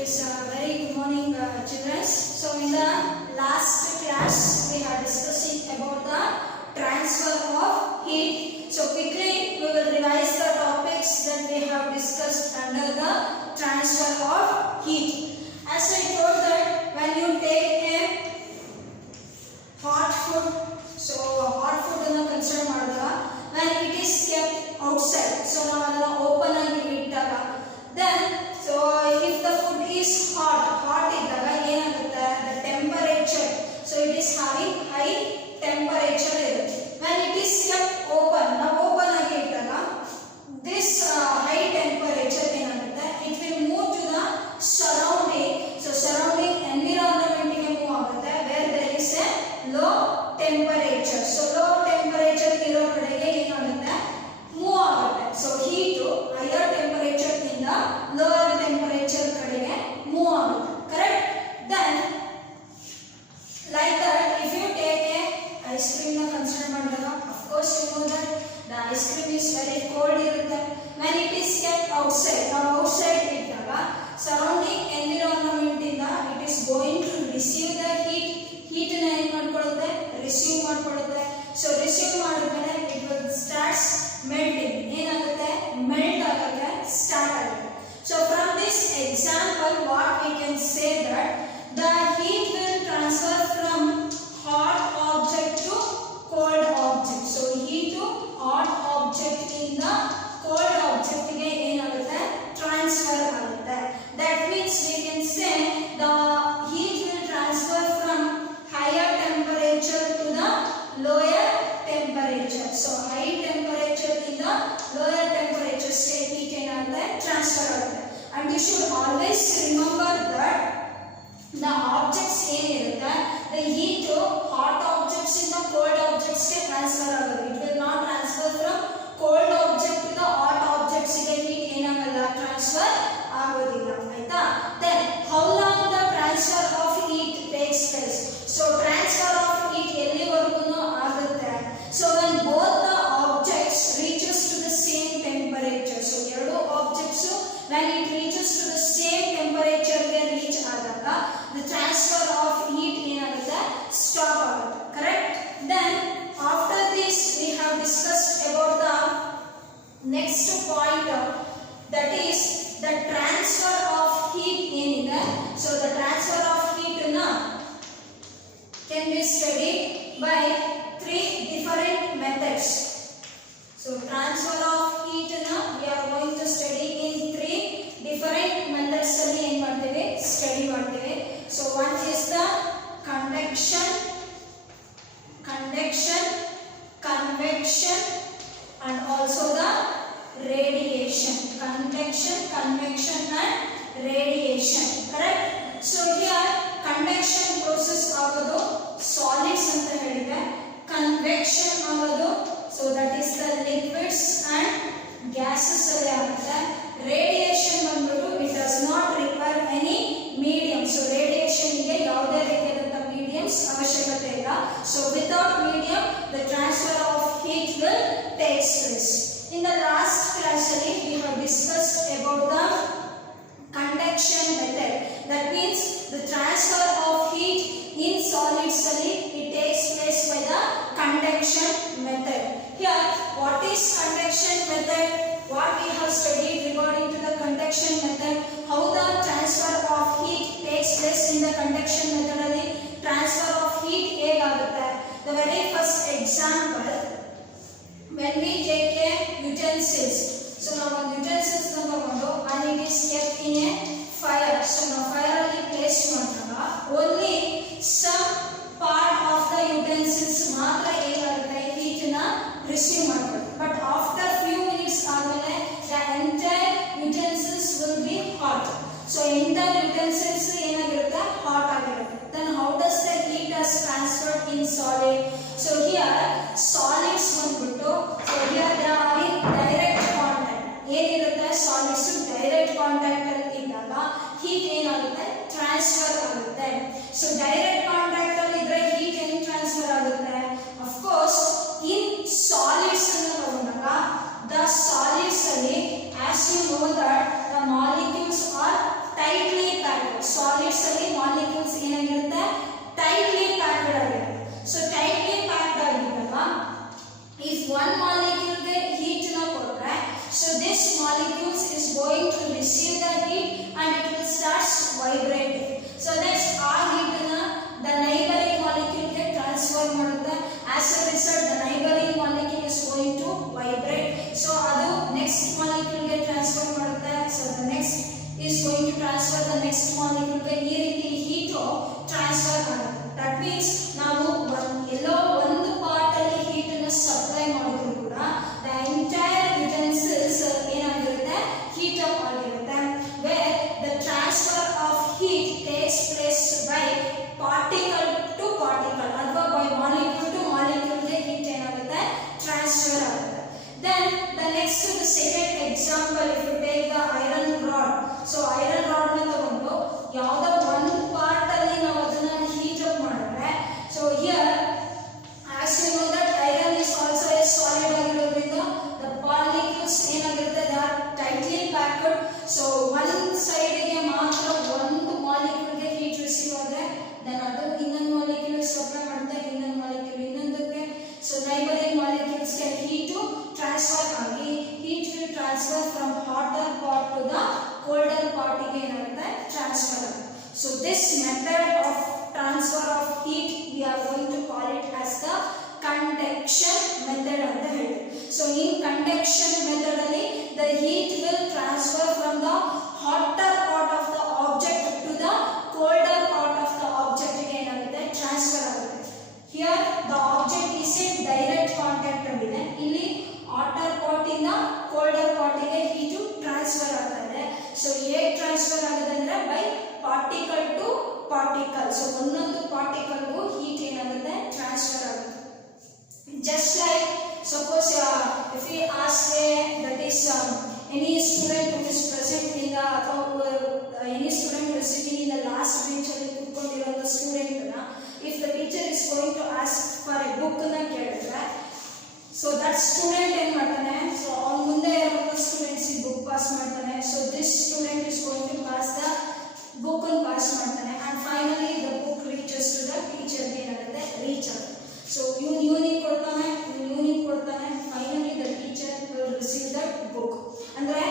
Yes, very good morning, children. So, in the last class, we are discussing about the transfer of heat. So, quickly we will revise the topics that we have discussed under the transfer of heat. As I told that when you take a hot food, so hot food ಅನ್ನು consider ಮಾಡಿದಾಗ when it is kept outside, so ನಾವು ಅದನ್ನ open ಆಗಿ ಇಟ್ಟಾಗ then so if the food is hot ಇದ್ದಾಗ ಏನಾಗುತ್ತೆ the temperature, so it is having high temperature ಇರುತ್ತೆ. when it is kept open, ನಾವು open ಆಗಿ ಇಟ್ಟಾಗ this high temperature ಏನಾಗುತ್ತೆ it will move to the surrounding, so surrounding environment ಗೆ move ಆಗುತ್ತೆ where there is a low temperature, so low temperature ಇರೋ ಕಡೆಗೆ ಏನಾಗುತ್ತೆ ಮೂವ್ ಆಗುತ್ತೆ. so heat higher temperature ಇಂದ lower temperature ಕಡೆಗೆ ಮೂವ್ ಆಗುತ್ತೆ, correct? then like that if you take a ice cream ನ consider ಮಾಡಿದಾಗ of course you know that the ice cream is very cold ಇರುತ್ತೆ. when it is kept outside, ನಾವು outside ಇಟ್ಟಾಗ surrounding environment ಇಂದ it is going to receive the heat ನ ಏನು ಮಾಡ್ಕೊಳ್ಳುತ್ತೆ receive ಮಾಡ್ಕೊಳ್ಳುತ್ತೆ. so receive ಮಾಡಿದ್ಮೇಲೆ it will starts melting, ಏನಾಗುತ್ತೆ ಮೆಲ್ಟ್ ಆಗಕ್ಕೆ ಸ್ಟಾರ್ಟ್ ಆಗುತ್ತೆ. so from this example what we can say that the heat will transfer from hot object to cold object. so heat to hot object ಇಂದ cold object ಗೆ ಏನಾಗುತ್ತೆ transfer ಆಗುತ್ತೆ. that means we can say the heat will transfer from higher temperature to the lower temperature. so high temperature ಇಂದ lower temperature state heat ಏನಾಗುತ್ತೆ transfer ಆಗುತ್ತೆ. and you should always remember that the objects ಏನಿರುತ್ತೆ the heat to hot objects ಇಂದ cold objects ಗೆ transfer ಆಗುತ್ತೆ. it will not transfer from cold object to the hot objects ಗೆ heat ಏನಾಗಲ್ಲ transfer ಆಗೋದಿಲ್ಲ, ಆಯ್ತಾ? then how long the transfer of heat takes place? so transfer of heat ಎಲ್ಲಿವರೆಗೂ ಆಗುತ್ತೆ so when both the objects reaches to the same temperature. so ಎರಡು objects when it reaches to the same temperature ಗೆ reach ಆದಾಗ the transfer of heat ಏನಾಗುತ್ತೆ stop ಆಗುತ್ತೆ, correct? then after this we have discussed about the next point, that is the transfer of heat ಏನಿದೆ. so the transfer of heat ನ can be studied by three different methods. so transfer of heat na we are going to study in three different methods alli ಏನು ಮಾಡ್ತೇವೆ study ಮಾಡ್ತೇವೆ. so one is the convection, convection and also the radiation. convection and radiation, correct? so here convection process ಆಗೋದು solids ಅಂತ ಹೇಳಿದೆ, convection ಆಗೋದು so that is the liquids and gases ಅಲ್ಲಿ ಆಗುತ್ತೆ. radiation ಬಂದ್ಬಿಟ್ಟು it does not require any medium. so radiation ಗೆ ಯಾವುದೇ ರೀತಿಯಾದಂತ mediums ಅವಶ್ಯಕತೆ ಇಲ್ಲ. so without medium the transfer of heat will take place. in the last class ಅಲ್ಲಿ we have discussed about the conduction method. that means the transfer of heat in solids alli it takes place by the conduction method. here what is conduction method? what we have studied regarding to the conduction method, how the transfer of heat takes place in the conduction method alli transfer of heat ಹೇಗಾಗುತ್ತೆ. the very first example, when we take a utensils, so ನಾವು ಒಂದು utensils ತಗೊಂಡು and it is kept in a fire. so ನಾವು fire ಅಲ್ಲಿ place ಮಾಡಿದಾಗ only some part of the utensils ಮಾತ್ರ ಏನಾಗುತ್ತೆ heat ನ receive ಮಾಡ್ಕೊಳ್ಳುತ್ತೆ. but after few minutes ಆದ್ಮೇಲೆ the entire utensils will be hot. so entire utensils ಏನಾಗಿರುತ್ತೆ hot ಆಗಿರುತ್ತೆ. then how does the heat is transferred in solid? so here solids ಬಂದ್ಬಿಟ್ಟು so here they are in direct contact. ಏನಿರುತ್ತೆ solids direct contact ಅಲ್ಲಿ ಇದ್ದಾಗ heat ಏನಾಗುತ್ತೆ transfer ಆಗುತ್ತೆ. so direct contact ಅಲ್ಲಿ ಇದ್ರೆ heat ಏನು ಟ್ರಾನ್ಸ್ಫರ್ ಆಗುತ್ತೆ? of course in solids ಅನ್ನು ತಗೊಂಡಾಗ the solids ಅಲ್ಲಿ as you know that the molecules are tightly packed. Solids ಅಲ್ಲಿ ಮಾಲಿಕ್ಯೂಲ್ಸ್ ಏನಾಗಿರುತ್ತೆ ಟೈಟ್ಲಿ ಪ್ಯಾಕ್ಡ್ ಆಗಿರುತ್ತೆ. ಸೊ ಟೈಟ್ಲಿ ಪ್ಯಾಕ್ಡ್ ಆಗಿರುತ್ತಲ್ವಾ, if one molecule ಗೆ heat na ಕೊಟ್ರೆ, so this molecules is going to receive the heat and it will start vibrating. So next ಆ heat na the neighboring molecule ಗೆ transfer ಮಾಡುತ್ತೆ. As a result the neighboring molecule is going to vibrate. So ಅದು next molecule ಗೆ transfer ಮಾಡುತ್ತೆ. So the next is going to transfer the next molecule ಗೆ ಈ ರೀತಿ heat transfer ಆಗುತ್ತೆ. That means ನಾವು ಎಲ್ಲೋ ಒಂದು ಪಾರ್ಟ್ ಅಲ್ಲಿ heat ಅನ್ನು ಸಪ್ಲೈ ಮಾಡಿದ್ರು ಕೂಡ the entire utensils ಏನಾಗಿರುತ್ತೆ heat up ಆಗಿರುತ್ತೆ. Where the transfer of heat takes place by particle to particle ಅಥವಾ by molecule to molecule ಗೆ heat ಏನಾಗುತ್ತೆ transfer ಆಗುತ್ತೆ. Then the next the second example, if you take the iron rod, so iron rod ನ ತಗೊಂಡು ಯಾವುದೋ ಒಂದು ಪಾರ್ಟ್ ಅಲ್ಲಿ ನಾವು ಅದನ್ನ heat up ಮಾಡಿದ್ರೆ, so here as you know that iron is also a solid ಆಗಿರೋದ್ರಿಂದ the molecules ಏನಾಗಿರುತ್ತೆ they are tightly packed. So one side ಗೆ ಮಾತ್ರ ಒಂದು molecule ಗೆ heat receive ಆದ್ರೆ then ಅದು ಇನ್ನೊಂದು molecule ಸಪ್ಲೈ ಮಾಡುತ್ತೆ, ಇನ್ನೊಂದು molecule ಇನ್ನೊಂದಕ್ಕೆ. So neighboring molecules ಗೆ heat transfer ಆಗಿ heat will transfer from hotter part to the colder part ಗೆ ಏನಾಗುತ್ತೆ transfer ಆಗುತ್ತೆ. So this method of transfer of heat we are going to call it as the conduction method ಅಂತ ಹೇಳಿ. So in conduction method ಅಲ್ಲಿ the heat will transfer from the hotter part of the object to the colder part of the object ಗೆ ಏನಾಗುತ್ತೆ transfer ಆಗುತ್ತೆ. Here the object is in direct contact ಆಗಿದೆ, ಇಲ್ಲಿ hotter part ಇಂದ colder part ಗೆ heat transfer ಆಗ್ತಾ ಇದೆ. So ಹೇಗೆ transfer ಆಗುತ್ತೆ ಅಂದ್ರೆ by particle to particle. So ಒಂದೊಂದು particle ಗೂ heat ಏನಾಗುತ್ತೆ transfer ಆಗುತ್ತೆ. Just like suppose if we ask that is any student who is present in the any student who is sitting in the last bench ಅಲ್ಲಿ ಕೂತ್ಕೊಂಡಿರೋ student na, if the teacher is going to ask for a book na ಕೇಳಿದ್ರೆ, so that student ಏನ್ ಮಾಡ್ತಾನೆ, so ಅವನ ಮುಂದೆ ಇರೋ students ಈ book pass ಮಾಡ್ತಾನೆ. So this student is going to pass the book and pass ಮಾಡ್ತಾನೆ and finally the book reaches to the teacher ಗೆ ಏನಾಗುತ್ತೆ reach ಆಗುತ್ತೆ. So unique ಕೊಡ್ತಾನೆ, finally the teacher will receive that book. ಅಂದ್ರೆ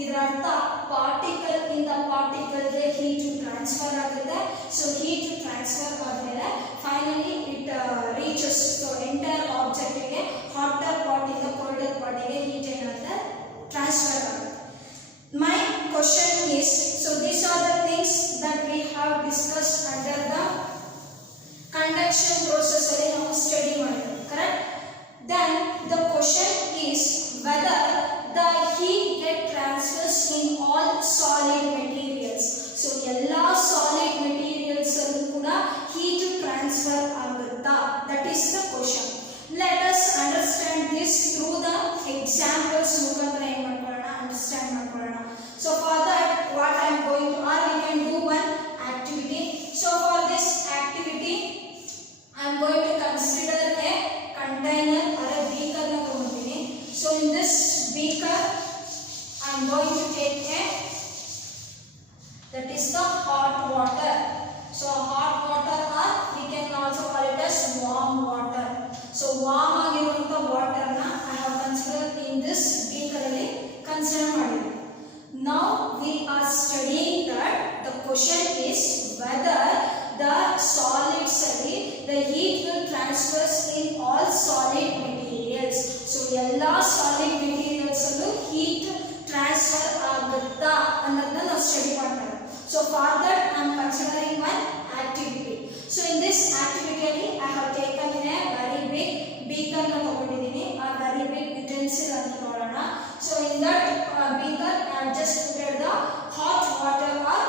ಇದರ ಅರ್ಥ ಪಾರ್ಟಿಕಲ್ ಇಂದ ಪಾರ್ಟಿಕಲ್ ಗೆ heat transfer ಆಗುತ್ತೆ. So heat transfer ಆದ್ಮೇಲೆ finally it reaches to entire object ಗೆ hotter part ಇಂದ colder part ಗೆ heat ಏನಾಗುತ್ತೆ transfer ಆಗುತ್ತೆ. My question is, so these are the things that we have discussed under the conduction process ಅಲ್ಲಿ ನಾವು ಸ್ಟಡಿ ಮಾಡಿದ್ವಿ, correct? Then the question is whether the heat get transfers in all solid materials. So ಎಲ್ಲಾ solid materials ಅಲ್ಲೂ ಕೂಡ heat transfer ಆಗುತ್ತಾ, that is the question. Let us understand this through the examples ಮುಖಾಂತರ ಏನು ಮಾಡ್ಕೊಳ್ಳೋಣ, ಅಂಡರ್ಸ್ಟ್ಯಾಂಡ್ ಮಾಡ್ಕೊಳ್ಳೋಣ. So for that what I am going to, or we can do one activity. So for this activity I am going to consider a container or a beaker na ತಗೊಂತೀನಿ. So in this beaker I am going to take that is the hot water. So hot water, or we can also call it as warm water. So warm ಆಗಿರುವಂತ water na I have considered in this beaker ಅಲ್ಲಿ consider ಮಾಡಿದ್ದೀನಿ. Now we are studying that the question is whether the solids ಅಲ್ಲಿ the heat will transfers in all solid materials. So ಎಲ್ಲಾ solid materials ಅಲ್ಲೂ heat transfer ಆಗುತ್ತಾ ಅನ್ನೋದನ್ನ ನಾವು ಸ್ಟಡಿ ಮಾಡ್ತಾರೆ. So for that I am considering one activity. So in this activity ಅಲ್ಲಿ I have taken a very big beaker na ತಗೊಂಡಿದ್ದೀನಿ, a very big utensil ಅಂತ ನೋಡೋಣ. So in that beaker I have just put the hot water or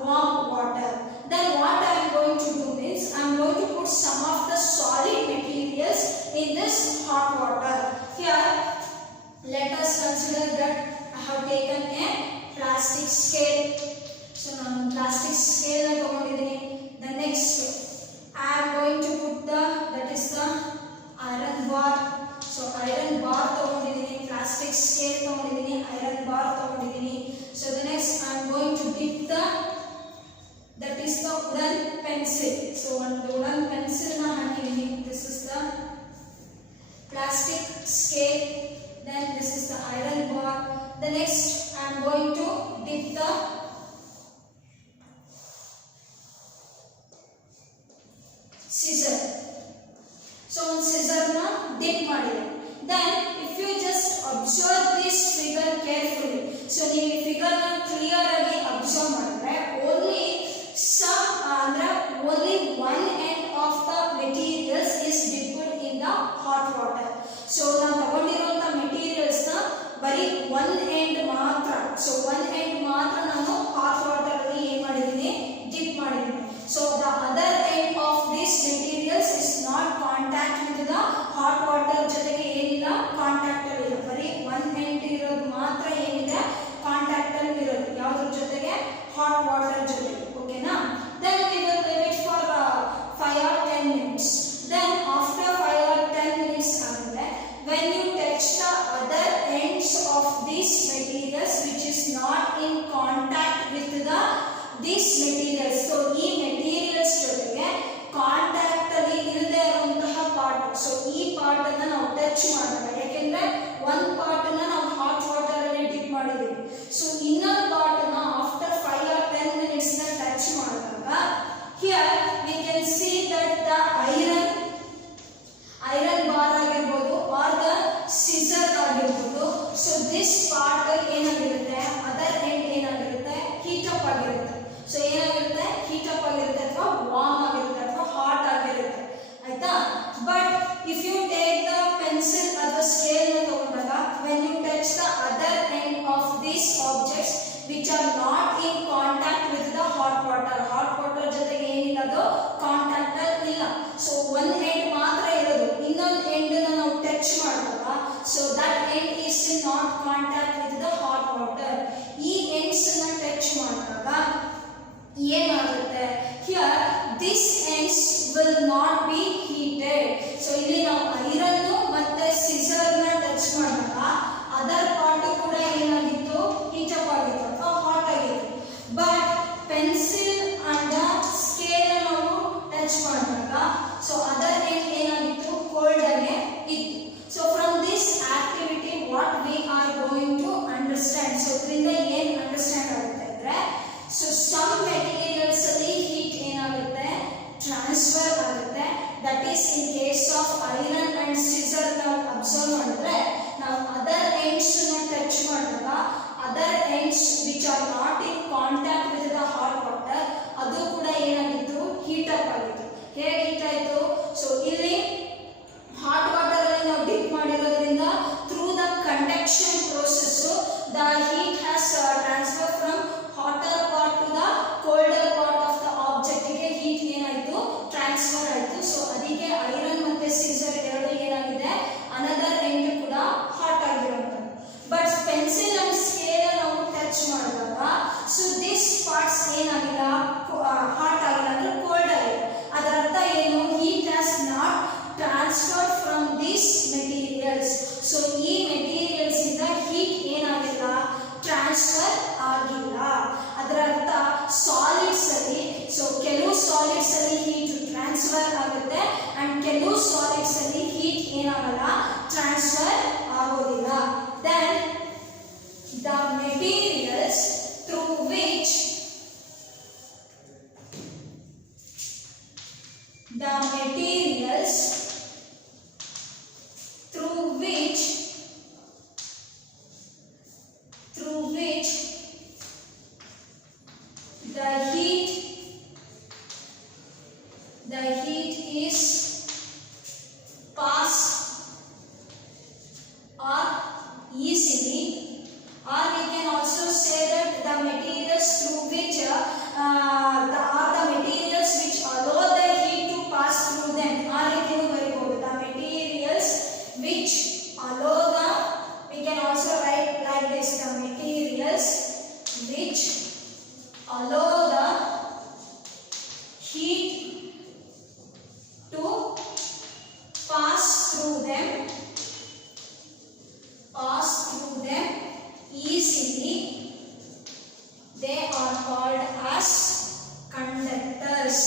warm water. Then what I am going to do is I am going to put some of the solid materials in this hot water. Here let us consider that I have taken a plastic scale. So now plastic scale na ತಗೊಂಡಿದ್ದೀನಿ. The next I am going to put that is the iron bar. So iron bar ತಗೊಂಡಿದ್ದೀನಿ, plastic scale ತಗೊಂಡಿದ್ದೀನಿ, iron bar ತಗೊಂಡಿದ್ದೀನಿ. pencil. So one wooden pencil na hakini. This is the plastic scale. Then this is the iron bar. The next I am going to dip the scissor. So one scissor na dip madide. Then if you just observe this figure carefully, so ನೀವು ಈ figure na clear ಆಗಿ observe ಮಾಡಿದ್ರೆ only some only one end of the materials is dipped in the hot water. So ನಾವು ತಗೊಂಡಿರುವಂತ materials ನ ಬರೀ one end ಮಾತ್ರ, so one end ಮಾತ್ರ ನಾನು hot water ಅಲ್ಲಿ ಏನು ಮಾಡಿದ್ದೀನಿ, dip ಮಾಡಿದ್ದೀನಿ. So the other end of this materials is not contact with the hot water ಜೊತೆಗೆ ಏನಿಲ್ಲ ಕಾಂಟ್ಯಾಕ್ಟ್ ಅಲ್ಲಿ ಇಲ್ಲ, ಬರೀ one end ಇರೋದು ಮಾತ್ರ ಏನಿದೆ ಕಾಂಟ್ಯಾಕ್ಟ್ ಅಲ್ಲಿ ಇರೋದು ಯಾವುದ್ರ ಜೊತೆಗೆ, hot water ಜೊತೆಗೆ. ಓಕೆನಾ? Then we will leave it for 5 or 10 minutes. Then after 5 or 10 minutes ಆಗುತ್ತೆ, when you touch the other ends of these materials which is not in contact with the this materials, so ಈ materials ಜೊತೆಗೆ ಕಾಂಟ್ಯಾಕ್ಟ್ ಅಲ್ಲಿ ಇಲ್ಲದೆ ಇರುವಂತಹ ಪಾರ್ಟ್, ಸೊ ಈ ಪಾರ್ಟ್ ಅನ್ನ ನಾವು ಟಚ್ ಮಾಡಬೇಕು. ಯಾಕೆಂದ್ರೆ ಒಂದು ಪಾರ್ಟ್ ಅನ್ನ ನಾವು ಹಾಟ್ ವಾಟರ್ ಅಲ್ಲಿ ಡಿಪ್ ಮಾಡಿದ್ದೀವಿ. ಸೊ ಇನ್ನೊಂದು ಪಾರ್ಟ್ ಅನ್ನ ಆಫ್ಟರ್ 5 or 10 minutes ನ ಟಚ್ ಮಾಡಿದಾಗ here we can see that the iron bar ಆಗಿರಬಹುದು or the scissor ಆಗಿರಬಹುದು. ಸೊ this part ಏನಾಗಿರುತ್ತೆ, other end ಏನಾಗಿರುತ್ತೆ, heat up ಆಗಿರುತ್ತೆ. ಸೊ ಏನಾಗಿರುತ್ತೆ, heat up ಆಗಿರುತ್ತೆ ಅಥವಾ ವಾರ್ಮ್ ಆಗಿರುತ್ತೆ ಅಥವಾ ಹಾಟ್ ಆಗಿರುತ್ತೆ. ಆಯ್ತಾ? But if you take the pencil ಅಥವಾ ಸ್ಕೇಲ್ ನ ತಗೊಂಡಾಗ when you touch the other end of these objects which are not in contact with the hot water, hot water ಜೊತೆಗೆ ಏನಿಲ್ಲ ಅದು ಕಾಂಟ್ಯಾಕ್ಟ್ ಅಲ್ಲಿ ಇಲ್ಲ. ಸೊ one end ಮಾತ್ರ ಇರೋದು, ಇನ್ನೊಂದು end ನ ನಾವು ಟಚ್ ಮಾಡಿದಾಗ so that end is in not contact with the hot water. ಈ ends ನ ಟಚ್ ಮಾಡಿದಾಗ ಏನಾಗುತ್ತೆ, here this ends will not be heated. So ಇಲ್ಲಿ ನಾವು ಐರನ್ ಮತ್ತೆ ಸಿಸರ್ ನ ಟಚ್ ಮಾಡಿದಾಗ ಅದರ್ ಪಾರ್ಟ್ ಕೂಡ ಏನಾಗಿತ್ತು, ಹೀಟ್ ಅಪ್ ಆಗಿತ್ತು ಅಥವಾ ಹಾಟ್ ಆಗಿತ್ತು. ಬಟ್ ಪೆನ್ಸಿಲ್ ಅಂಡ್ ಸ್ಕೇಲ್ ನಾವು ಟಚ್ ಮಾಡಿದಾಗ ಸೊ ಅದರ್ ಎಂಡ್ ಏನಾಗಿತ್ತು, ಕೋಲ್ಡ್ ಆಗೇ ಇತ್ತು. So from this activity what we are going to understand, so ಇದರಿಂದ ಏನು ಅಂಡರ್ಸ್ಟ್ಯಾಂಡ್ ಆಗುತ್ತೆ ಅಂದ್ರೆ, ಸೊ ಸಮ್ ಮೆಟೀರಿಯಲ್ಸ್ ಅಲ್ಲಿ ಹೀಟ್ ಏನಾಗುತ್ತೆ, ಟ್ರಾನ್ಸ್ಫರ್ ಆಗುತ್ತೆ. That is in case of iron and scissor ನಾವು ಅಬ್ಸರ್ವ್ ಮಾಡಿದ್ರೆ ನಾವು ಅದರ್ ಎಂಡ್ಸ್ ನ ಟಚ್ ಮಾಡಿದಾಗ other ends which are not in contact with the hot water ಅದು ಕೂಡ ಏನಾಗಿತ್ತು, ಹೀಟ್ ಅಪ್ ಆಗಿತ್ತು. ಹೇಗೆ ಹೀಟ್ ಆಯಿತು, ಸೊ ಇಲ್ಲಿ ಹಾಟ್ ವಾಟರ್ ಅಲ್ಲಿ ನಾವು ಡಿಪ್ ಮಾಡಿರೋದ್ರಿಂದ through the conduction process the heat has transfer from hotter part two the colder part of the object ಗೆ ಹೀಟ್ ಏನಾಯಿತು, ಟ್ರಾನ್ಸ್ಫರ್ ಆಯಿತು. ಸೊ ಅದಕ್ಕೆ ಐರನ್ ಮತ್ತೆ ಸೀಸರ್ ಎರಡು ಏನಾಗಿದೆ, ಅನದರ್ ಎಂಡ್ ಕೂಡ ಹಾಟ್ ಆಗಿರುವಂಥದ್ದು. ಬಟ್ ಪೆನ್ಸಿಲ್ ಅಂಡ್ ಸ್ಕೇಲ್ ನಾವು ಟಚ್ ಮಾಡಿದಾಗ ಸೊ ದಿಸ್ ಪಾರ್ಟ್ಸ್ ಏನಾಗಿಲ್ಲ, ಹಾಟ್ ಆಗಿಲ್ಲ ಅಂದ್ರೆ ಕೋಲ್ಡ್ ಆಗಿದೆ. ಅದರ ಅರ್ಥ ಏನು, heat has not transfer from this materials. So ಈ ಮೆಟೀರಿಯಲ್ಸ್ ಇಂದ ಹೀಟ್ ಏನಾಗಿಲ್ಲ, ಟ್ರಾನ್ಸ್ಫರ್ ಆಗಿಲ್ಲ. ಅದರ ಅರ್ಥ ಸಾಲಿಡ್ಸ್ ಅಲ್ಲಿ, ಸೊ ಕೆಲವು ಸಾಲಿಡ್ಸ್ ಅಲ್ಲಿ ಹೀಟ್ ಟ್ರಾನ್ಸ್ಫರ್ ಆಗುತ್ತೆ ಅಂಡ್ ಕೆಲವು ಸಾಲಿಡ್ಸ್ ಅಲ್ಲಿ ಹೀಟ್ ಏನಾಗಲ್ಲ, ಟ್ರಾನ್ಸ್ಫರ್ ಆಗೋದಿಲ್ಲ. Then the materials through which the materials through which the heat is passed or easily, or we can also say that the materials through which the materials which allow the heat to pass through them, or we can the materials which allow the, we can also write like this, the materials which allow the heat to pass through them easily, they are called as conductors.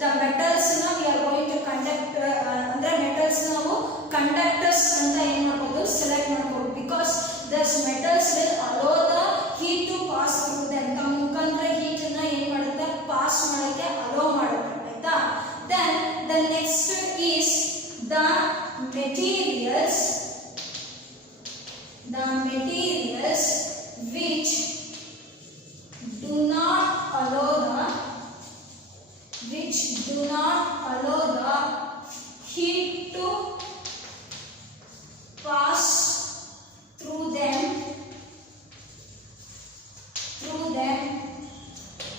the metals na we are going to conduct andre metals ನಾವು conductors ಅಂತ ಏನು ಮಾಡಬಹುದು select ಮಾಡಬಹುದು because these metals will allow the heat to pass through them ತಮ್ಮ ಮುಖಾಂತರ heat ಅನ್ನು ಏನು ಮಾಡುತ್ತೆ pass ಮಾಡಕ್ಕೆ allow ಮಾಡುತ್ತೆ ಆಯ್ತಾ. then the next is the materials which do not allow the heat to pass through them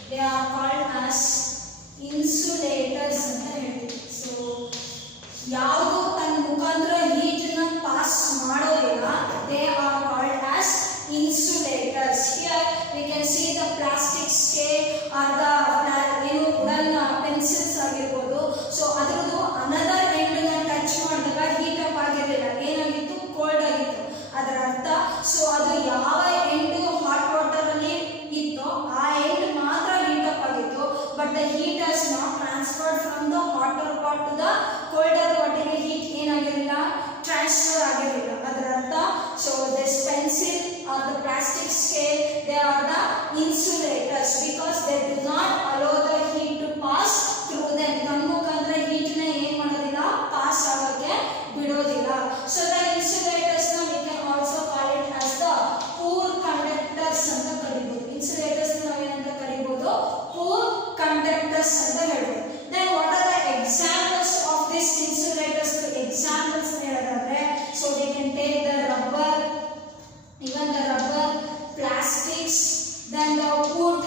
they are called as insulators ಅಂತ ಹೇಳ್ತೀವಿ. ಸೊ ಯಾವುದು ತನ್ನ ಮುಖಾಂತರ heat ನ pass ಮಾಡೋದಿಲ್ಲ they are called as insulators. Here we can see the plastic scale or the wooden pencils ಆಗಿರಬಹುದು. ಸೊ ಅದರದ್ದು another end ನ ಟಚ್ ಮಾಡಿದಾಗ heat up ಆಗಿರಲಿಲ್ಲ, ಏನಾಗಿತ್ತು ಕೋಲ್ಡ್ ಆಗಿತ್ತು ಅದರ ಅರ್ಥ. ಸೊ ಅದು ಯಾವ ಎಂಡ್ ಹಾಟ್ ವಾಟರ್ ಅಲ್ಲಿ ಇತ್ತೋ ಆ ಎಂಡ್ ಮಾತ್ರ heat up ಆಗಿತ್ತು, but the heat has not transferred from the hotter part to the colder part ಗೆ heat ಏನಾಗಿರಲಿಲ್ಲ ಟ್ರಾನ್ಸ್ಫರ್ ಆಗಿರಲಿಲ್ಲ ಅದರ ಅರ್ಥ. So this pencil or the plastic scale they are the insulators because they do not allow the heat to pass through them. ತಮ್ಮ ಮುಖಾಂತರ heat ನ ಏನು ಮಾಡೋದಿಲ್ಲ ಪಾಸ್ ಆಗೋಕೆ ಬಿಡೋದಿಲ್ಲ. ಸೊ the insulators ನ we can also call it as the poor conductors ಅಂತ ಕರೀಬಹುದು. insulators ನ ನಾವು ಏನಂತ ಕರೀಬಹುದು poor conductors ಅಂತ ಹೇಳ್ಬೋದು. then what are the examples of these insulators? examples ಹೇಳಿದ್ರೆ so we can take the rubber, even the rubber, plastics, then the wood.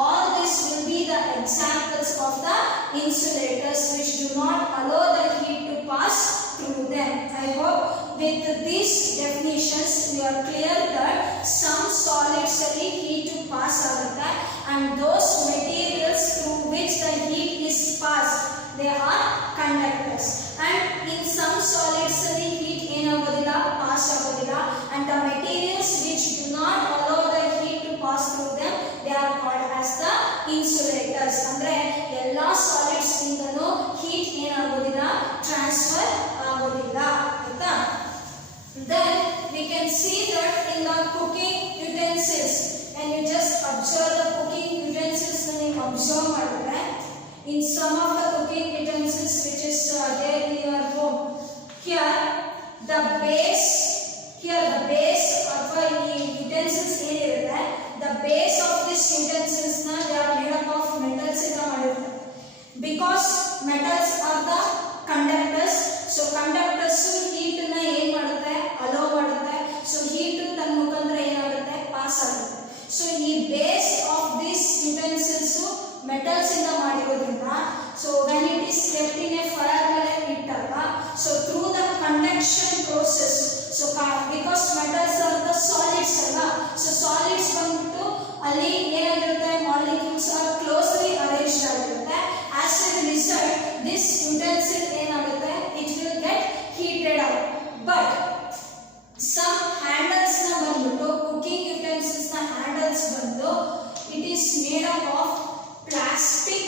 All this will be the examples of the insulators which do not allow the heat to pass through them. I hope with these definitions you are clear that some solids ಅಲ್ಲಿ heat to pass ಆಗುತ್ತೆ and those materials through which the heat is passed they are conductors, and in some solids ಅಲ್ಲಿ heat ಏನಾಗೋದಿಲ್ಲ pass ಆಗೋದಿಲ್ಲ and the materials which do not allow the heat to pass through them they are called as the insulators. ಅಂದ್ರೆ ಎಲ್ಲಾ solids ಇಂದನೂ heat ಏನಾಗೋದಿಲ್ಲ ಟ್ರಾನ್ಸ್ಫರ್ ಆಗೋದಿಲ್ಲ ಆಯ್ತಾ. then we can see that in the cooking utensils, and you just observe the cooking utensils na ನೀವು observe ಮಾಡಿದ್ರೆ in some of the cooking utensils which is there in your home, here the base ಅಥವಾ ಈ utensils ಏನಿರುತ್ತೆ the base of this utensils na they are made up of metals ಇಂದ ಮಾಡಿರ್ತಾರೆ because metals are the conductors. so conductors heat ನ ಏನು ಮಾಡುತ್ತೆ allow ಮಾಡುತ್ತೆ, so heat ತನ್ನ ಮುಖಾಂತರ ಏನಾಗುತ್ತೆ ಪಾಸ್ ಆಗುತ್ತೆ. so ಈ base of these utensils metals ಇಂದ ಮಾಡಿರೋದ್ರಿಂದ so when it is kept in a fire ಮೇಲೆ ಇಟ್ಟಾಗ so through the conduction process so because metals are the solids ಅಲ್ಲ, so solids ಬಂದ್ಬಿಟ್ಟು ಅಲ್ಲಿ ಏನಾಗಿರುತ್ತೆ molecules are closely arranged ಆಗಿರುತ್ತೆ. as a result this utensil ಏನಾಗುತ್ತೆ it will get heated up. but some handles ನ ಬಂದ್ಬಿಟ್ಟು cooking utensils ನ handles ಬಂದು it is made up of plastic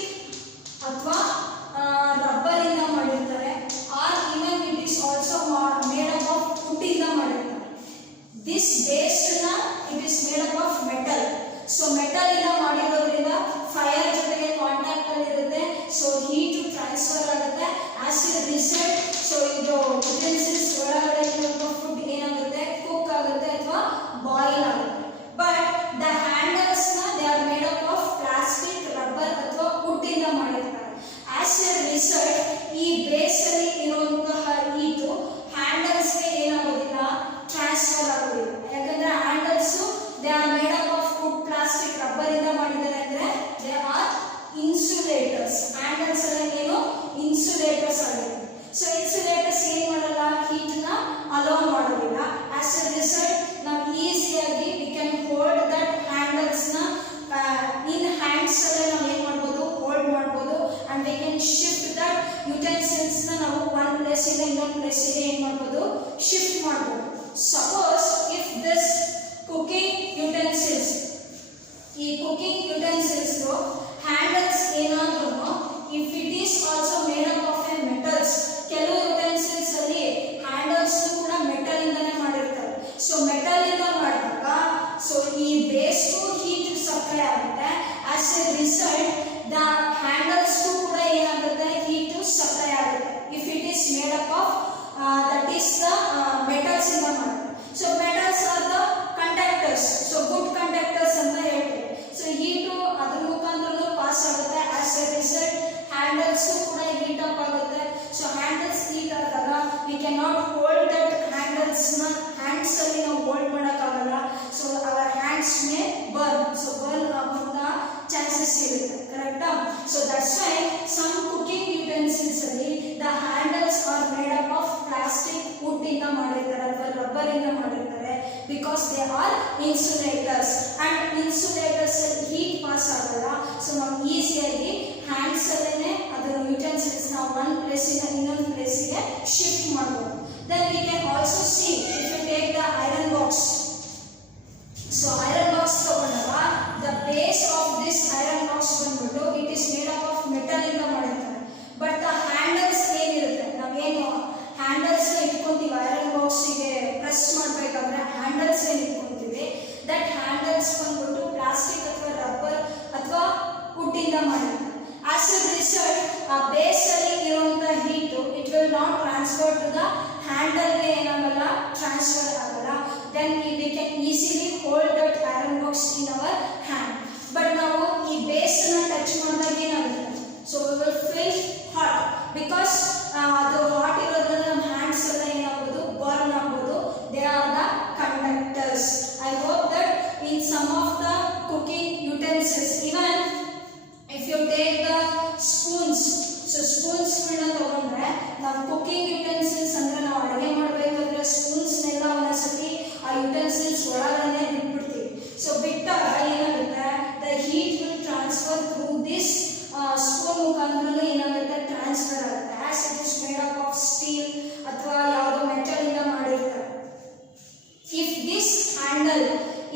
ಅಥವಾ ರಬ್ಬರ್ ಇಂದ ಮಾಡಿರ್ತಾರೆ or even it is also made up of wood ಇಂದ ಮಾಡಿರ್ತಾರೆ. this base ನ it is made up of metal. so metal ಇಂದ ಮಾಡಿರೋದ್ರಿಂದ ಫೈರ್ ಜೊತೆಗೆ ಕಾಂಟ್ಯಾಕ್ಟ್ ಅಲ್ಲಿ ಇರುತ್ತೆ, so heat ಟ್ರಾನ್ಸ್ಫರ್ ಆಗುತ್ತೆ. as a result so ಇದು utensils ಒಳಗಡೆ ಇರೋ ಫುಡ್ ಏನಾಗುತ್ತೆ ಕುಕ್ ಆಗುತ್ತೆ ಅಥವಾ ಬಾಯ್ಲ್ ಆಗುತ್ತೆ. but the handles ನ they are made up of plastic, rubber ಅಥವಾ wood ಇಂದ ಮಾಡಿರ್ತಾರೆ. as a result ಈ ಬೇಸ್ ಅಲ್ಲಿ ಇರುವಂತಹ heat handles ಗೆ ಏನಾಗೋದಿಲ್ಲ ಟ್ರಾನ್ಸ್ಫರ್ ಆಗೋದಿಲ್ಲ, ಯಾಕಂದ್ರೆ handles they are made up of wood, plastic, rubber ಇಂದ ಮಾಡಿದ್ದಾರೆ ಅಂದ್ರೆ they are insulators. handles ಎಲ್ಲ ಏನು insulators ಆಗಿರುತ್ತೆ. so insulators ಏನು ಮಾಡಲ್ಲ heat ನ allow ಮಾಡೋದಿಲ್ಲ. as a result ನಾವು ಈಸಿಯಾಗಿ we can hold that handles ನ in hands ಅಲ್ಲೇ ನಾವು ಏನು ಮಾಡಬಹುದು ಹೋಲ್ಡ್ ಮಾಡಬಹುದು and we can shift that utensils ನ ನಾವು one place ಇಂದ ಇನ್ನೊಂದು place ಗೆ ಏನು ಮಾಡಬಹುದು ಶಿಫ್ಟ್ ಮಾಡಬಹುದು. suppose if this cooking utensils ಈ cooking utensils handles ಏನಾದ್ರೂ if it is ಹ್ಯಾಂಡಲ್ಸ್ ಕೂಡ ಹೀಟ್ ಅಪ್ ಆಗುತ್ತೆ. ಸೊ ಹ್ಯಾಂಡಲ್ಸ್ ಹೀಟ್ ಆದಾಗ we can not hold that handles ನ ಹ್ಯಾಂಡ್ಸ್ ಅಲ್ಲಿ ನಾವು ಹೋಲ್ಡ್ ಮಾಡಕ್ ಆಗಲ್ಲ. So our hands may burn, so burn ಆಗುವಂತ ಚಾನ್ಸಸ್ ಇರುತ್ತೆ, ಕರೆಕ್ಟಾ? So that's why some cooking utensils ಅಲ್ಲಿ the handles are made up of plastic, wood ಇಂದ ಮಾಡಿರ್ತಾರೆ ಅಥವಾ ರಬ್ಬರ್ ಇಂದ ಮಾಡಿರ್ತಾರೆ, because they are insulators. And insulators heat pass ಆಗಲ್ಲ. ಸೊ ನಾವು ಈಸಿಯಾಗಿ ಹ್ಯಾಂಡ್ಸ್ ಅಲ್ಲೇ ಅದರ ಯುಟೆನ್ಸಿಲ್ಸ್ ನ ಒನ್ ಪ್ಲೇಸ್ ಇಂದ ಇನ್ನೊಂದು ಪ್ಲೇಸಿಗೆ ಶಿಫ್ಟ್ ಮಾಡಬಹುದು. Then we can also see if you take the iron box. So iron box ತಗೊಂಡಾಗ the base of this iron box ಬಂದ್ಬಿಟ್ಟು it is made up of metal ಇಂದ ಮಾಡಿರ್ತಾರೆ. ಬಟ್ ದ ಹ್ಯಾಂಡಲ್ಸ್ ಏನಿರುತ್ತೆ, ನಾವೇನು ಹ್ಯಾಂಡಲ್ಸ್ ಇಟ್ಕೊಂತೀವಿ iron ಬಾಕ್ಸಿಗೆ press ಮಾಡಬೇಕಾದ್ರೆ handles ಏನು ಇಟ್ಕೊಂತೀವಿ, ದಟ್ ಹ್ಯಾಂಡಲ್ಸ್ ಬಂದ್ಬಿಟ್ಟು ಪ್ಲಾಸ್ಟಿಕ್ ಅಥವಾ ರಬ್ಬರ್ ಅಥವಾ ವುಡ್ ಇಂದ ಮಾಡಿರ್ತಾರೆ. ಆಸ್ ಎ ರಿಸಲ್ಟ್ ಆ ಬೇಸ್ ಅಲ್ಲಿ ಇರುವಂತ heat it will not transfer to the handle ಗೆ ಏನಾಗಲ್ಲ, ಟ್ರಾನ್ಸ್ಫರ್ ಆಗಲ್ಲ. Then we can easily hold that iron box in our hand. But ನಾವು ಈ ಬೇಸ್ ನ ಟಚ್ ಮಾಡಿದಾಗ ಏನಾಗುತ್ತೆ, so we will feel hot, because ಅದು ಹಾಟ್ ಇರೋದ್ರಿಂದ ನಮ್ಮ ಹ್ಯಾಂಡ್ಸ್ ಎಲ್ಲ ಏನಾಗ್ಬೋದು, ಬರ್ನ್ ಆಗ್ಬೋದು. They are the conductors. I hope that in some of the cooking utensils, even if you take the spoons, so spoons ಗಳನ್ನ ತಗೊಂಡ್ರೆ ನಾವು ಕುಕಿಂಗ್ ಯುಟೆನ್ಸಿಲ್ಸ್ ಅಂದ್ರೆ ನಾವು ಅಡುಗೆ ಮಾಡಬೇಕಾದ್ರೆ ಸ್ಪೂನ್ಸ್ ನೆಲ್ಲ ಒಂದೊಂದ್ಸತಿ ಆ ಯುಟೆನ್ಸಿಲ್ಸ್ ಒಳಗಡೆ ಬಿಟ್ಬಿಡ್ತೀವಿ. ಸೊ ಬಿಟ್ಟಾಗ ಏನಾಗುತ್ತೆ, the heat will transfer through this spoon ಮುಖಾಂತರ ಏನಾಗುತ್ತೆ, ಟ್ರಾನ್ಸ್ಫರ್ ಆಗುತ್ತೆ. As it is made up of steel ಅಥವಾ ಯಾವುದೋ ಮೆಟಲ್ ಇಂದ ಮಾಡಿರ್ತಾರೆ. ಇಫ್ ದಿಸ್ ಹ್ಯಾಂಡಲ್,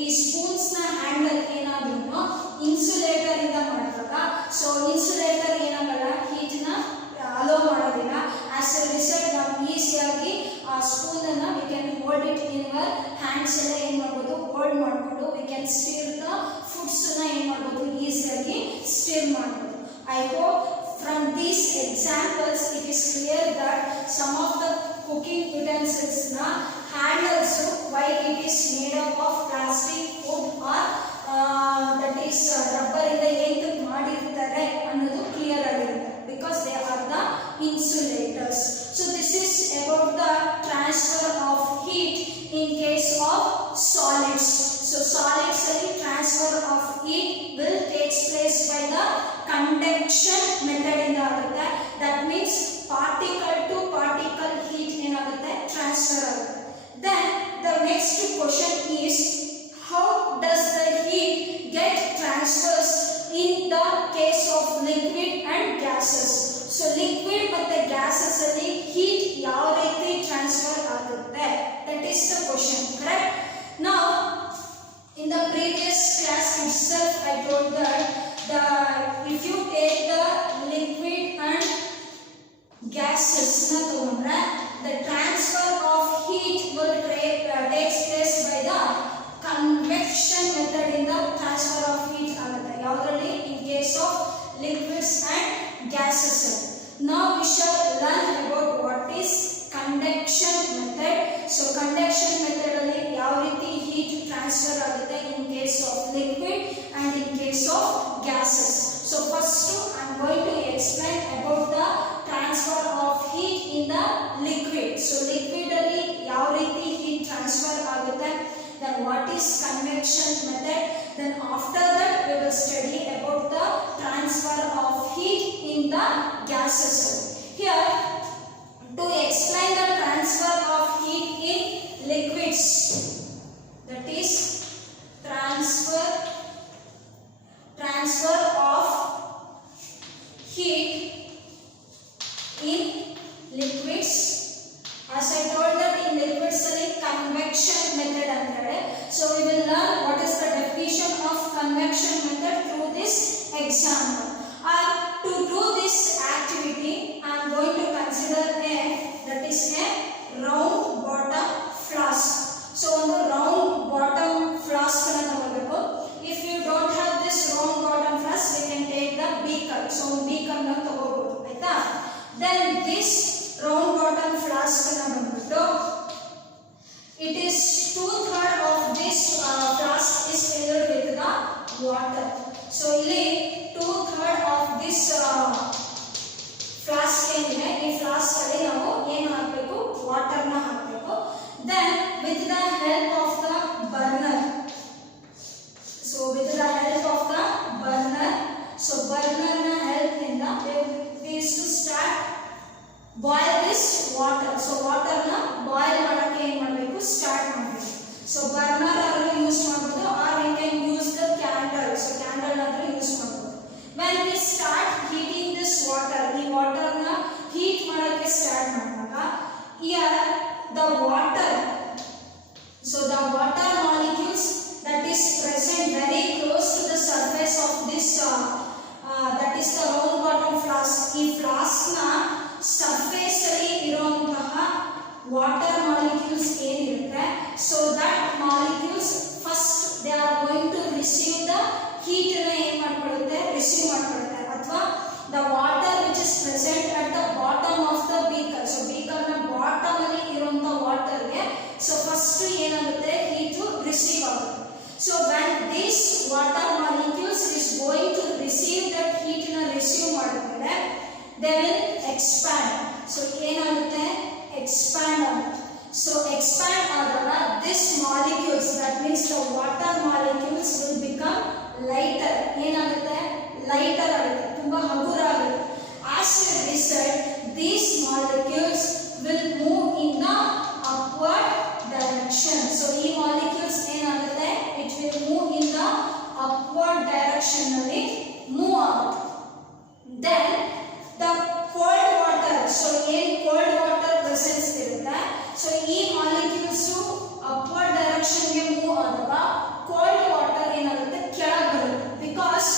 ಈ ಸ್ಪೂನ್ಸ್ ನ ಹ್ಯಾಂಡಲ್ ಏನಾದ್ರೂ ಇನ್ಸುಲೇಟರ್ ಇಂದ ಮಾಡಿದಾಗ, ಸೊ ಇನ್ಸುಲೇಟರ್ ಏನಾಗಲ್ಲ, ಹೀಟ್ ನ ಅಲೋ ಮಾಡೋದಿಲ್ಲ. ಆಸ್ ಎ ರಿಸಲ್ಟ್ ನಾವು ಈಸಿಯಾಗಿ ಆ ಸ್ಪೂನ್ ಅನ್ನ we can hold it in our hands ಎಲ್ಲ ಏನ್ ಮಾಡ್ಬೋದು, ಹೋಲ್ಡ್ ಮಾಡ್ಕೊಂಡು we can stir the foods ನ ಏನ್ ಮಾಡ್ಬೋದು, ಈಸಿಯಾಗಿ ಸ್ಟಿರ್ ಮಾಡ್ಬೋದು. I hope from these examples it is clear that some of the cooking utensils na handles, why it is made up of plastic, wood or that is rubber ಇಂದ ಏನು ಮಾಡಿರ್ತಾರೆ ಅನ್ನೋದು ಕ್ಲಿಯರ್ ಆಗಿರುತ್ತೆ, because they are the insulators. So this is about the transfer of heat in case of solids. So solids ಅಲ್ಲಿ transfer of heat will takes place by the conduction method ಇಂದ ಆಗುತ್ತೆ. That means particle to particle heat ಏನಾಗುತ್ತೆ, transfer ಆಗುತ್ತೆ. Then the next question is, how does the heat get transfers in the case of liquid and gases? So liquid ಮತ್ತೆ gases ಅಲ್ಲಿ heat ಯಾವ ರೀತಿ transfer ಆಗುತ್ತೆ, that is the question, correct? Now in the previous class itself I told that if you take the liquid and gases na tagondre, the transfer of heat will takes place by the convection method in the transfer of heat agutte. Yavrali in case of liquids and gases. Now we shall learn about what is conduction method. So conduction method alli yav riti heat transfer agutte in case of liquid and in case of gases. So first I am going to explain about the transfer of heat in the liquid. So liquid alli yav riti heat transfer agutte, then what is convection method, then after that we will study about the transfer of heat in the gases. Here to explain the transfer of heat in liquids, that is transfer of heat in liquids. As I told that in liquids ಅಲ್ಲಿ convection method antare. So we will learn what is the definition of convection method through this example. To do this activity I am going to consider that is a round bottom flask. So ಒಂದು round bottom flask ಅನ್ನು ತಗೊಳ್ಬೇಕು. If you don't have this round bottom flask, we can take the beaker. So beaker ಅನ್ನು ತಗೋಬಹುದು, ಆಯ್ತಾ? Then this round bottom flask ಅನ್ನು ಬಂದ್ಬಿಟ್ಟು it is 2/3 of this flask is filled with the water. So ಇಲ್ಲಿ 2/3 of this water molecules ಏನಿರುತ್ತೆ, so that molecules first they are going to receive the heat ಅನ್ನ ಏನ್ ಮಾಡ್ಕೊಳ್ಳುತ್ತೆ, receive ಮಾಡ್ಕೊಳ್ಳುತ್ತೆ. ಅಥವಾ the water which is present at the bottom of the beaker, so beaker ನ bottom ಅಲ್ಲಿ ಇರುವಂತ ವಾಟರ್ ಗೆ ಸೊ ಫಸ್ಟ್ ಏನಾಗುತ್ತೆ, ಹೀಟ್ ರಿಸೀವ್ ಆಗುತ್ತೆ. So when this water molecules is going to receive that heat na receive ಮಾಡಿದ್ಮೇಲೆ they will expand. so ಏನಾಗುತ್ತೆ, expand ಆಗುತ್ತೆ. so expand ಆದಾಗ this molecules, that means the water molecules will become lighter. ಏನಾಗುತ್ತೆ, lighter ಆಗುತ್ತೆ, ತುಂಬಾ ಹಗುರ ಆಗುತ್ತೆ. as a result these molecules will move in the upward direction. so ಈ molecules ಏನಾಗುತ್ತೆ, it will move in the upward direction ಅಲ್ಲಿ move ಆಗುತ್ತೆ. then the cold water, so ಏನ್ cold water presence ಇರುತ್ತೆ, so ಈ molecules upward direction ಗೆ move ಆದಾಗ cold water ಏನಾಗುತ್ತೆ, ಕೆಳಗೆ ಬರುತ್ತೆ. because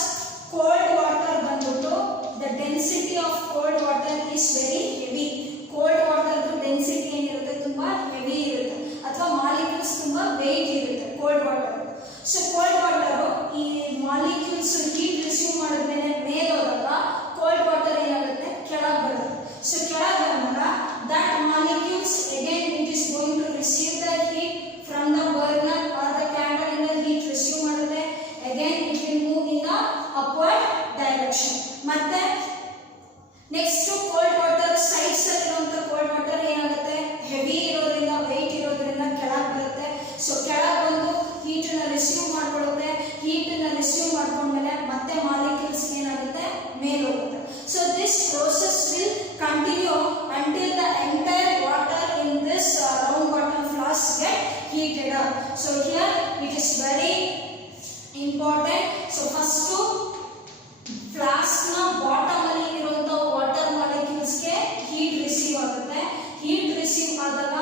cold water ಬಂದ್ಬಿಟ್ಟು the density of cold water is very heavy. cold water density ಏನಿರುತ್ತೆ, ತುಂಬಾ ಹೆವಿ ಇರುತ್ತೆ, ಅಥವಾ ಮಾಲಿಕ್ಯೂಲ್ಸ್ ತುಂಬಾ ವೇಟ್ ಇರುತ್ತೆ cold water. So cold water ಈ ಮಾಲಿಕ್ಯೂಲ್ಸ್ ಹೀಟ್ ರಿಸೀವ್ ಮಾಡಿದ್ಮೇಲೆ ಮೇಲೆ ಹೋದಾಗ ಕೋಲ್ಡ್ ವಾಟರ್ ಏನಾಗುತ್ತೆ, ಕೆಳಗೆ ಬರುತ್ತೆ. ಸೊ ಕೆಳಗೆ ಬಂದಾಗ that molecules again it is going to receive the heat from the burner or the candle ಇಂದ ಹೀಟ್ ರಿಸೀವ್ ಮಾಡುತ್ತೆ. Again it will move in the upward direction. ಮತ್ತೆ ನೆಕ್ಸ್ಟ್ ಕೋಲ್ಡ್ ವಾಟರ್ ಸೈಡ್ಸ್ ಅಲ್ಲಿರುವಂತ cold water ಏನಾಗುತ್ತೆ, heavy ಇರೋದ್ರಿಂದ weight ಇರೋದ್ರಿಂದ ಕೆಳಗೆ ಬರುತ್ತೆ. So ಕೆಳಗೆ ಬಂದು ಹೀಟ್ ನ ರಿಸೀವ್ ಮಾಡ್ಕೊಳ್ಳುತ್ತೆ. ಹೀಟ್ ನ ರಿಸೀವ್ ಮಾಡ್ಕೊಂಡ್ಮೇಲೆ ಮತ್ತೆ ಮಾಲಿಕ್ಯೂಲ್ಸ್ ಏನಾಗುತ್ತೆ, ಮೇಲೆ ಹೋಗುತ್ತೆ. So this process will continue until the entire water in this round bottom flask get heated up. so here it is very important. so first flask ನ bottom ಅಲ್ಲಿ ಇರುವಂತ ವಾಟರ್ ಮಾಲಿಕ್ಯೂಲ್ಸ್ ಗೆ heat receive ಆಗುತ್ತೆ. Heat receive ಆದಾಗ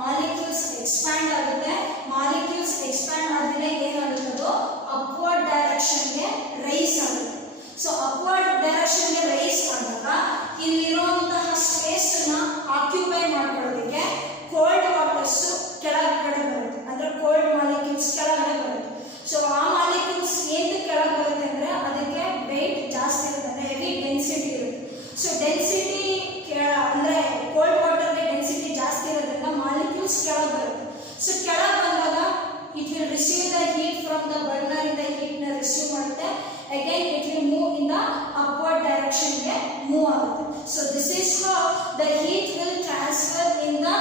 molecules expand ಆಗುತ್ತೆ. Molecules expand ಆದ್ಮೇಲೆ ಏನಾಗುತ್ತೆ, upward direction ಗೆ ರೈಸ್ ಆಗುತ್ತೆ. ಸೊ ಅಪ್ವರ್ಡ್ ಡೈರೆಕ್ಷನ್ ಗೆ ರೈಸ್ ಆದಾಗ ಇಲ್ಲಿರುವಂತಹ ಸ್ಪೇಸ್ ನ ಆಕ್ಯುಪೈ ಮಾಡ್ಕೊಳ್ಳೋದಕ್ಕೆ ಕೋಲ್ಡ್ ವಾಟರ್ಸ್ ಕೆಳಗಡೆ ಬರುತ್ತೆ, ಅಂದ್ರೆ ಕೋಲ್ಡ್ ಮಾಲಿಕ್ಯೂಲ್ಸ್ ಕೆಳಗಡೆ ಬರುತ್ತೆ. ಸೊ ಆ ಮಾಲಿಕ್ಯೂಲ್ಸ್ ಏನ್ ಕೆಳಗೆ ಬರುತ್ತೆ ಅಂದ್ರೆ ಅದಕ್ಕೆ ವೇಟ್ ಜಾಸ್ತಿ ಇರುತ್ತೆ, ಅಂದ್ರೆ ಹೆವಿ ಡೆನ್ಸಿಟಿ ಇರುತ್ತೆ. ಸೊ ಡೆನ್ಸಿಟಿ ಅಂದ್ರೆ ಕೋಲ್ಡ್ ವಾಟರ್ಗೆ ಡೆನ್ಸಿಟಿ ಜಾಸ್ತಿ ಇರೋದ್ರಿಂದ ಮಾಲಿಕ್ಯೂಲ್ಸ್ ಕೆಳಗೆ ಬರುತ್ತೆ. ಸೊ ಕೆಳಗೆ ಬಂದಾಗ it will receive the heat from the burner ಇಂದ ಹೀಟ್ ನ ರಿಸೀವ್ ಮಾಡುತ್ತೆ. Again it will move in the upward direction ಗೆ ಮೂವ್ ಆಗುತ್ತೆ. So this is how the heat will transfer in the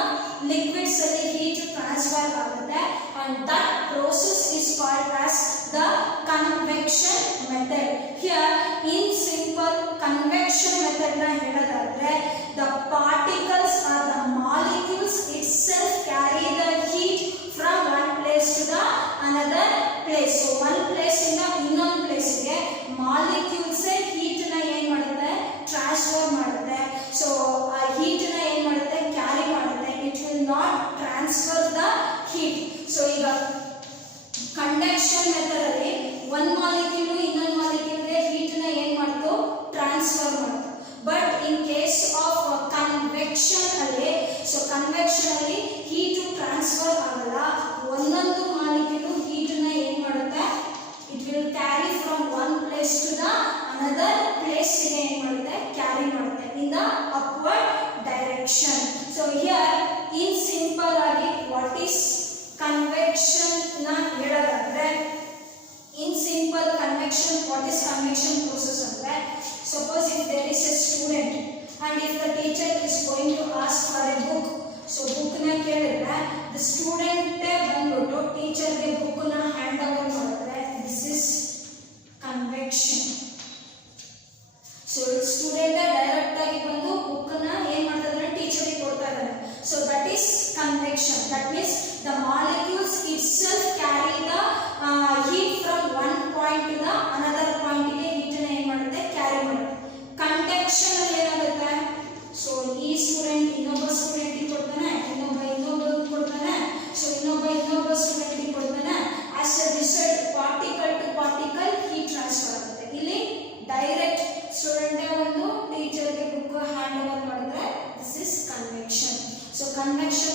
liquids ಅಲ್ಲಿ ಹೀಟ್ ಟ್ರಾನ್ಸ್ಫರ್ ಆಗುತ್ತೆ. and that process is called as the convection method. here in simple convection method na heladaದ್ರೆ the particles or the molecules itself carry the heat from one place to the another place. so one place ಇಂದ ಇನ್ನೊಂದು place ಗೆ molecules heat ನ ಏನ್ ಮಾಡುತ್ತೆ, ಟ್ರಾನ್ಸ್ಫರ್ ಮಾಡುತ್ತೆ. so ಆ heat ನ ಏನ್ ಮಾಡುತ್ತೆ, ಕ್ಯಾರಿ ಮಾಡುತ್ತೆ. it will not transfer the heat. so ಈಗ ಕಂಡಕ್ಷನ್ ಮೆಥಡ್ ಅಲ್ಲಿ ಒಂದು ಮಾಲಿಕ್ಯೂಲ್ ಇನ್ನೊಂದು ಮಾಲಿಕ್ಯೂಲ್ ಗೆ ಹೀಟ್ ನ ಏನ್ ಮಾಡ್ತು, ಟ್ರಾನ್ಸ್ಫರ್ ಮಾಡ್ತು. But in case of convection ಅಲ್ಲಿ, ಸೊ ಕನ್ವೆಕ್ಷನ್ ಅಲ್ಲಿ ಹೀಟ್ ಟ್ರಾನ್ಸ್ಫರ್ ಆಗಲ್ಲ. ಒಂದೊಂದು ಮಾಲಿಕ್ಯೂಲ್ ಹೀಟ್ ನ ಏನ್ ಮಾಡುತ್ತೆ, it will carry from one place to the another place ಗೆ ಏನ್ ಮಾಡುತ್ತೆ, ಕ್ಯಾರಿ ಮಾಡುತ್ತೆ in the upward direction. So here in simple ಆಗಿ ವಾಟ್ ಈಸ್ convection na ಹೇಳೋದಾದ್ರೆ in simple convection, what is convection process ಅಂದ್ರೆ, suppose if there is a student and if the teacher is going to ask for a book, so book na ಕೇಳಿದ್ರೆ the student ಬಂದ್ಬಿಟ್ಟು ಟೀಚರ್ ಗೆ ಬುಕ್ ನ hand over ಮಾಡಿದ್ರೆ this is convection. so student direct ಆಗಿ ಬಂದು ಬುಕ್ ನ ಏನ್ ಮಾಡ್ತಾರೆ, ಟೀಚರ್ ಗೆ ಕೊಡ್ತಾ ಇದ್ದಾರೆ. so that is convection. that means the molecules itself carry the heat from one point to the another point ಗೆ heat ನ ಏನ್ ಮಾಡುತ್ತೆ, ಕ್ಯಾರಿ ಮಾಡುತ್ತೆ. ಕಂಡಕ್ಷನ್ ಅಲ್ಲಿ ಏನಾಗುತ್ತೆ, ಸೊ ಈ ಸ್ಟೂಡೆಂಟ್ ಇನ್ನೊಬ್ಬ ಸ್ಟೂಡೆಂಟ್ ಗೆ ಕೊಡ್ತಾನೆ, ಇನ್ನೊಬ್ಬ ಕೊಡ್ತಾನೆ, ಸೊ ಇನ್ನೊಬ್ಬ ಸ್ಟೂಡೆಂಟ್ ಗೆ ಕೊಡ್ತಾನೆ. as a result particle to particle heat transfer ಆಗುತ್ತೆ. ಇಲ್ಲಿ ಡೈರೆಕ್ಟ್ ಸ್ಟೂಡೆಂಟ್ ಒಂದು ಟೀಚರ್ ಗೆ ಬುಕ್ ಹ್ಯಾಂಡ್ ಓವರ್ ಮಾಡಿದ್ರೆ this is convection. so convection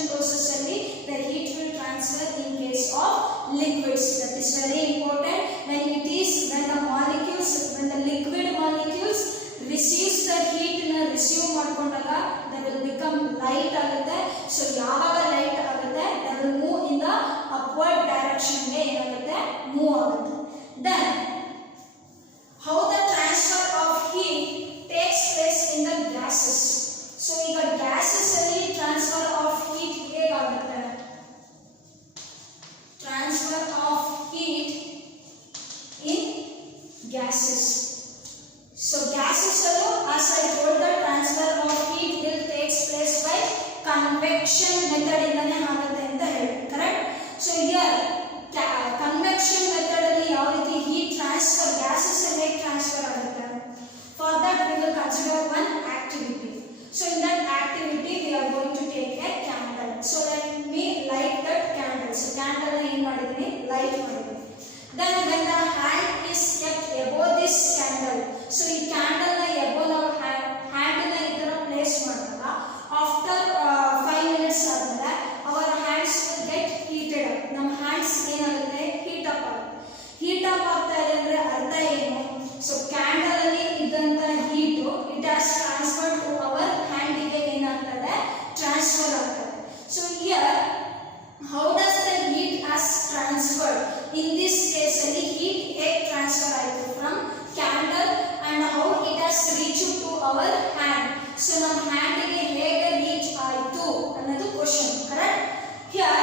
receive ಮಾಡ್ಕೊಂಡಾಗ ದೇ ವಿಲ್ ಬಿಕಮ್ ಲೈಟ್ ಆಗುತ್ತೆ. ಸೊ ಯಾವಾಗ ಲೈಟ್ ಆಗುತ್ತೆ they will move in the upward ಡೈರೆಕ್ಷನ್ಗೆ ಏನಾಗುತ್ತೆ ಮೂವ್ ಆಗುತ್ತೆ. Then how the transfer of heat takes place in the gases. So ಈಗ gases ಅಲ್ಲಿ transfer of heat ಹೇಗಾಗುತ್ತೆ? Transfer of heat in gases. So gases allo, as I told, the transfer of heat will takes place by convection method ಇಂದಾನೆ ಆಗುತ್ತೆ ಅಂತ ಹೇಳಿ, correct? So here convection method ಅಲ್ಲಿ ಯಾವ ರೀತಿ heat transfer gases ಅಲ್ಲಿ transfer ಆಗುತ್ತೆ? For that we will consider one activity. So in that activity we are going to take a candle. So let me light that candle. So candle na ಏನು ಮಾಡಿದೀನಿ light ಮಾಡಿದೀನಿ. Then when the hand is kept above this candle, so ಈ candle na above ನಾವು hand na ಈ ತರ place ಮಾಡಿದಾಗ after 5 minutes ಆದ್ಮೇಲೆ our hands will get heated up. ನಮ್ಮ hands ಏನಾಗುತ್ತೆ heat up ಆಗುತ್ತೆ. heat up ಆಗ್ತಾ ಇದೆ ಅಂದ್ರೆ ಅರ್ಥ ಏನು? ಸೊ ಕ್ಯಾಂಡಲ್ ಅಲ್ಲಿ ಇದ್ದಂತ heat it has transferred to our hand ಗೆ ಏನಾಗ್ತದೆ ಟ್ರಾನ್ಸ್ಫರ್ ಆಗ್ತದೆ. So here how does the heat has transferred? In this case ಅಲ್ಲಿ heat ಹೇಗೆ ಟ್ರಾನ್ಸ್ಫರ್ ಆಯಿತು from candle and how it has reached to our hand. So ನಮ್ಮ hand ಗೆ ಹೇಗೆ ರೀಚ್ ಆಯಿತು ಅನ್ನೋದು ಕ್ವಶನ್, ಕರೆಕ್ಟ್? here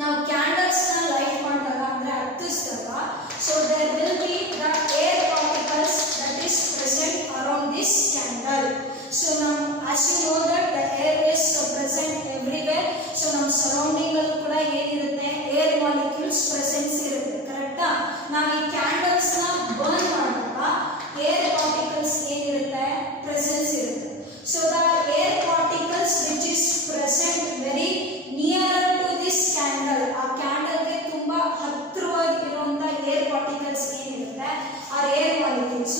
ನಾವು ಕ್ಯಾಂಡಲ್ಸ್ ನ ಲೈಟ್ ಮಾಡಿದಾಗ ಅಂದ್ರೆ ಹತ್ತಿಸಿದಾಗ so there will be the air particles that is present around this candle. So now as you know that the air is present everywhere. So ನಮ್ಮ surrounding ಅಲ್ಲಿ ಕೂಡ ಏನಿರುತ್ತೆ air molecules presence ಇರುತ್ತೆ, ಕರೆಕ್ಟಾ? ನಾವು ಈ ಕ್ಯಾಂಡಲ್ಸ್ ನ ಬರ್ನ್ ಮಾಡಿದಾಗ air particles ಏನಿರುತ್ತೆ presence ಇರುತ್ತೆ. So the air particles which is present very near to this candle, ಆ ಕ್ಯಾಂಡಲ್ ಗೆ ತುಂಬಾ ಹತ್ತಿರವಾಗಿ ಇರುವಂತ air particles ಏನಿರುತ್ತೆ ಆ air molecules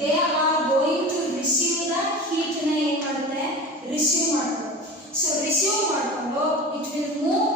they are going to receive the heat ನ ಏನು ಮಾಡುತ್ತೆ ರಿಸೀವ್ ಮಾಡ್ತಾರೆ. ಸೊ ರಿಸೀವ್ ಮಾಡ್ಕೊಂಡು it will move,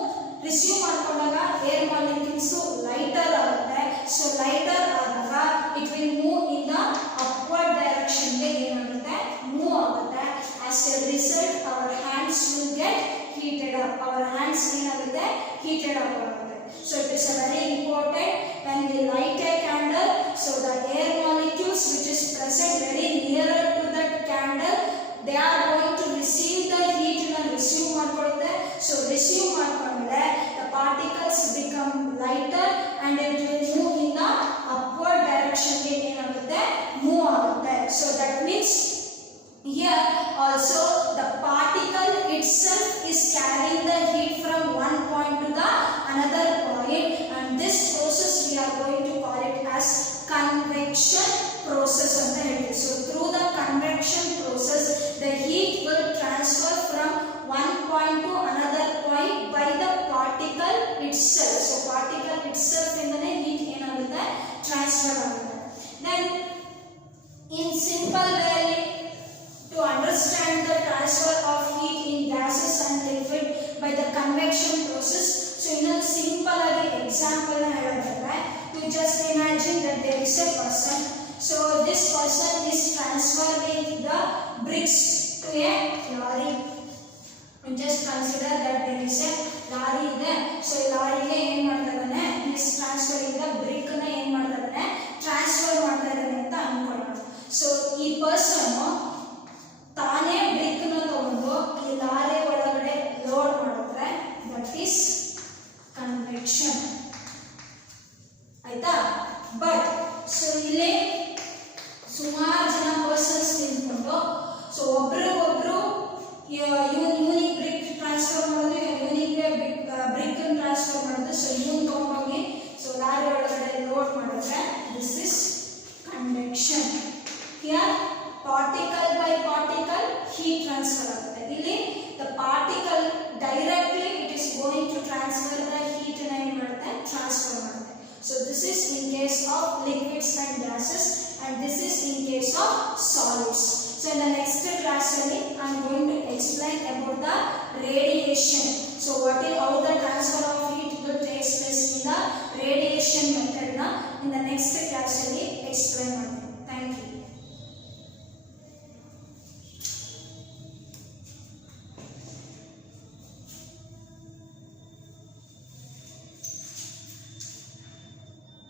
ರಿಸೀವ್ ಮಾಡ್ಕೊಂಡಾಗ air molecules ಲೈಟರ್ ಆಗುತ್ತೆ. ಸೊ ಲೈಟರ್ ಆದಾಗ it will move in the upward direction ಗೆ ಏನಾಗುತ್ತೆ ಮೂವ್ ಆಗುತ್ತೆ. as a result our hands will get heated up. our hands ಏನಾಗುತ್ತೆ heated up ಆಗುತ್ತೆ. so it is a very important when we light a candle, so the air molecules which is present very nearer to that candle they are going to receive the heat na receive ಮಾಡ್ಕೊಳ್ಳುತ್ತೆ. so receive ಮಾಡ್ಕೊಂಡ್ರೆ the particles become lighter and it will move in the upward direction ಗೆ ಏನಾಗುತ್ತೆ move ಆಗುತ್ತೆ. so that means here also the particle itself is carrying the heat from one point to the another point, and this process we are going to call it as convection process anta helti. so through the convection process the heat will transfer from one point to another point by the particle itself. so particle itself indane heat enagutte transfer agutte. then in simple way to understand the transfer of heat in gases and liquid by the convection process, so in a simple example na helidare, you just imagine that there is a person. so this person is transferring the bricks to a lorry. you just consider that there is a lorry ide. so lorry ge ಏನು ಮಾಡ್ತಾ ಇದ್ದಾನೆ is transferring the brick na ಏನು ಮಾಡ್ತಾ ಇದ್ದಾನೆ ಟ್ರಾನ್ಸ್ಫರ್ ಮಾಡ್ತಾ ಇದ್ದಾನೆ ಅಂತ ಅನ್ಕೊಳ್ಳೋಣ. so ಈ person ತಾನೇ ಬ್ರಿಕ್ ನ ತಗೊಂಡು ಈ ಲಾರಿ ಒಳಗಡೆ ಲೋಡ್ ಮಾಡಿದ್ರೆ ದಟ್ ಈಸ್ ಕನ್ವೆಕ್ಷನ್, ಆಯ್ತಾ? ಬಟ್ ಸೊ ಇಲ್ಲಿ ಸುಮಾರು ಜನ ಪರ್ಸನ್ಸ್ ನಿಂತ್ಕೊಂಡು ಸೊ ಒಬ್ರಿಗೊಬ್ರು ಇವನಿಗೆ ಬ್ರಿಕ್ ಟ್ರಾನ್ಸ್ಫರ್ ಮಾಡೋದು, ಇವನಿಗೆ ಬ್ರಿಕ್ ಟ್ರಾನ್ಸ್ಫರ್ ಮಾಡೋದು. ಸೊ ಇವನ್ ತಗೊಂಡೋಗಿ ಸೊ ಲಾರಿ ಒಳಗಡೆ ಲೋಡ್ ಮಾಡಿದ್ರೆ this is convection. Here particle by particle heat transfer ಆಗುತ್ತೆ. ಇಲ್ಲಿ the particle directly it is going to transfer the heat ನ ಏನು ಮಾಡುತ್ತೆ ಟ್ರಾನ್ಸ್ಫರ್ ಮಾಡುತ್ತೆ. so this is in case of liquids and gases and this is in case of solids. so in the next class ಅಲ್ಲಿ I am going to explain about the radiation. so what is how the transfer of heat will takes place in the radiation method na in the next class ಅಲ್ಲಿ explain